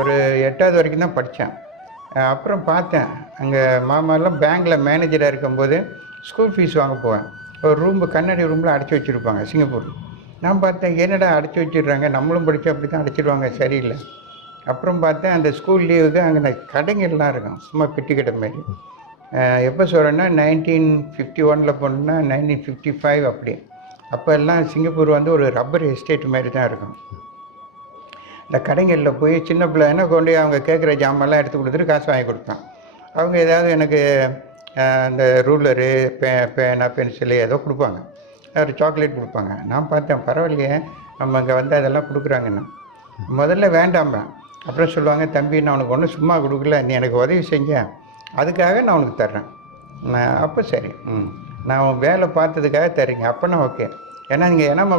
ஒரு 8வது வரைக்கும் தான் படித்தேன். அப்புறம் பார்த்தேன், அங்கே மாமாலாம் பேங்க்கில் மேனேஜராக இருக்கும்போது ஸ்கூல் ஃபீஸ் வாங்க போவேன். ஒரு ரூம்பு கண்ணாடி ரூமில் அடைச்சி வச்சுருப்பாங்க சிங்கப்பூர். நான் பார்த்தேன், என்னடா அடைச்சி வச்சிடுறாங்க, நம்மளும் படித்தா அப்படி தான் அடைச்சிடுவாங்க, சரியில்லை. அப்புறம் பார்த்தேன், அந்த ஸ்கூல் லீவுக்கு அங்கே கடைங்கள்லாம் இருக்கும், சும்மா பெட்டி கடை மாதிரி. எப்போ சொல்கிறேன்னா 1951 போனோன்னா 1955 அப்படி. அப்போ எல்லாம் சிங்கப்பூர் வந்து ஒரு ரப்பர் எஸ்டேட் மாதிரி தான் இருக்கும். இந்த கடைங்களில் போய் சின்ன பிள்ளைன்னா கொண்டு அவங்க கேட்குற ஜாமான்லாம் எடுத்து கொடுத்துட்டு காசு வாங்கி கொடுப்பேன். அவங்க ஏதாவது எனக்கு இந்த ரூலரு, பேனா, பென்சிலு ஏதோ கொடுப்பாங்க. ஒரு சாக்லேட் கொடுப்பாங்க. நான் பார்த்தேன், பரவாயில்லையே நம்ம இங்கே வந்து அதெல்லாம் கொடுக்குறாங்கன்னு. முதல்ல வேண்டாம்பேன். அப்புறம் சொல்லுவாங்க, தம்பி நான் உனக்கு ஒன்றும் சும்மா கொடுக்கல, நீ எனக்கு உதவி செஞ்சேன், அதுக்காக நான் உனக்கு தர்றேன். அப்போ சரி, நான் வேலை பார்த்ததுக்காக தர்றீங்க, அப்போனா ஓகே. ஏன்னா நீங்கள் என்னம்மா